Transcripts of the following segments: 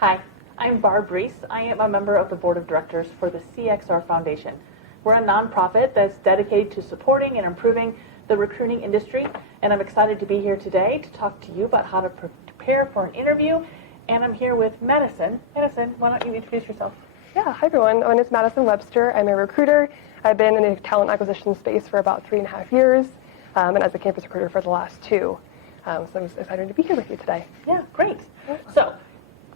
Hi, I'm Barb Reese. I am a member of the Board of Directors for the CXR Foundation. We're a nonprofit that's dedicated to supporting and improving the recruiting industry, and I'm excited to be here today to talk to you about how to prepare for an interview. And I'm here with Madison. Madison, why don't you introduce yourself? Yeah, hi everyone. My name is Madison Webster. I'm a recruiter. I've been in the talent acquisition space for about 3.5 years, and as a campus recruiter for the last 2. So I'm excited to be here with you today. Yeah, great. So,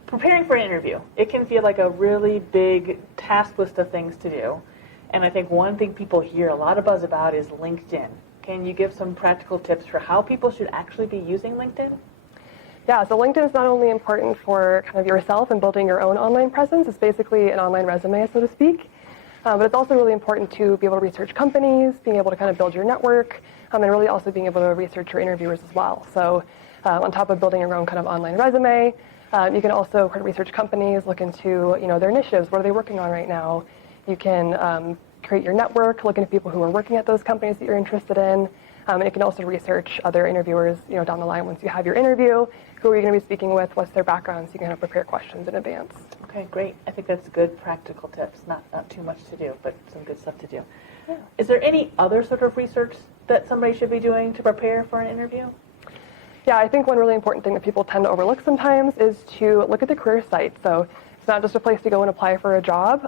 preparing for an interview, it can feel like a really big task list of things to do. And I think one thing people hear a lot of buzz about is LinkedIn. Can you give some practical tips for how people should actually be using LinkedIn? Yeah, so LinkedIn is not only important for kind of yourself and building your own online presence, it's basically an online resume, so to speak, but it's also really important to be able to research companies, being able to kind of build your network, and really also being able to research your interviewers as well. So on top of building your own kind of online resume, you can also kind of research companies, look into their initiatives, what are they working on right now. You can create your network, look into people who are working at those companies that you're interested in, and you can also research other interviewers down the line once you have your interview. Who are you going to be speaking with? What's their background? So you can kind of prepare questions in advance. Okay, great. I think that's good practical tips. Not too much to do, but some good stuff to do. Yeah. Is there any other sort of research that somebody should be doing to prepare for an interview? Yeah, I think one really important thing that people tend to overlook sometimes is to look at the career site. So it's not just a place to go and apply for a job.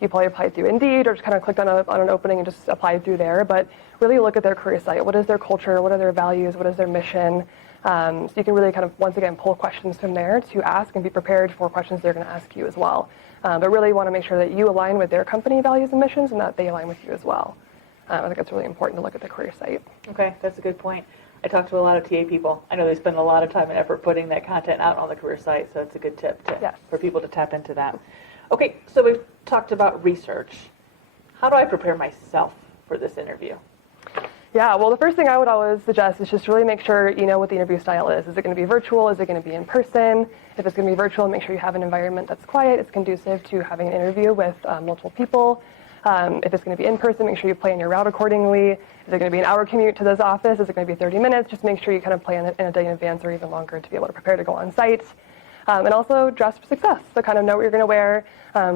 You probably applied through Indeed or just kind of clicked on an opening and just applied through there. But really look at their career site. What is their culture? What are their values? What is their mission? So you can really kind of, once again, pull questions from there to ask and be prepared for questions they're going to ask you as well. But really want to make sure that you align with their company values and missions and that they align with you as well. I think it's really important to look at the career site. Okay, that's a good point. I talk to a lot of TA people. I know they spend a lot of time and effort putting that content out on the career site, so it's a good tip for people to tap into that. Okay, so we've talked about research. How do I prepare myself for this interview? Yeah, well, the first thing I would always suggest is just really make sure you know what the interview style is. Is it going to be virtual? Is it going to be in person? If it's going to be virtual, make sure you have an environment that's quiet. It's conducive to having an interview with multiple people. If it's going to be in person, make sure you plan your route accordingly. Is it going to be an hour commute to this office? Is it going to be 30 minutes? Just make sure you kind of plan it in a day in advance or even longer to be able to prepare to go on site. And also dress for success. So kind of know what you're going to wear,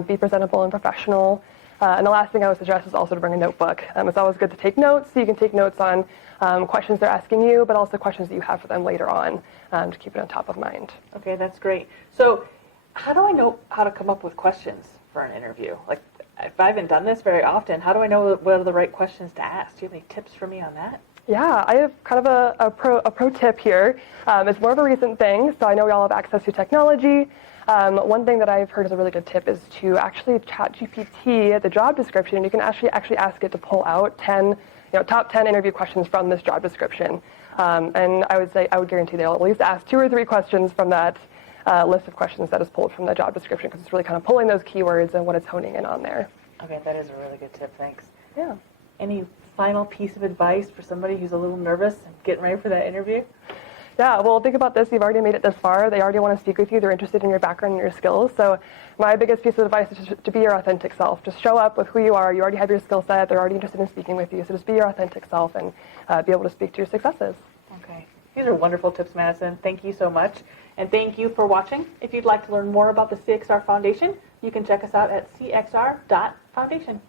be presentable and professional. And the last thing I would suggest is also to bring a notebook. It's always good to take notes, so you can take notes on questions they're asking you, but also questions that you have for them later on to keep it on top of mind. Okay, that's great. So how do I know how to come up with questions for an interview? Like, if I haven't done this very often, how do I know what are the right questions to ask? Do you have any tips for me on that? Yeah, I have kind of a pro tip here. It's more of a recent thing, so I know we all have access to technology. One thing that I've heard is a really good tip is to actually chat GPT the job description. You can actually ask it to pull out top 10 interview questions from this job description. And I would guarantee they'll at least ask 2 or 3 questions from that list of questions that is pulled from the job description, because it's really kind of pulling those keywords and what it's honing in on there. Okay, that is a really good tip. Thanks. Yeah. Any final piece of advice for somebody who's a little nervous and getting ready for that interview? Yeah, well, think about this. You've already made it this far. They already want to speak with you. They're interested in your background and your skills. So my biggest piece of advice is just to be your authentic self. Just show up with who you are. You already have your skill set. They're already interested in speaking with you. So just be your authentic self and be able to speak to your successes. Okay. These are wonderful tips, Madison. Thank you so much. And thank you for watching. If you'd like to learn more about the CXR Foundation, you can check us out at cxr.foundation.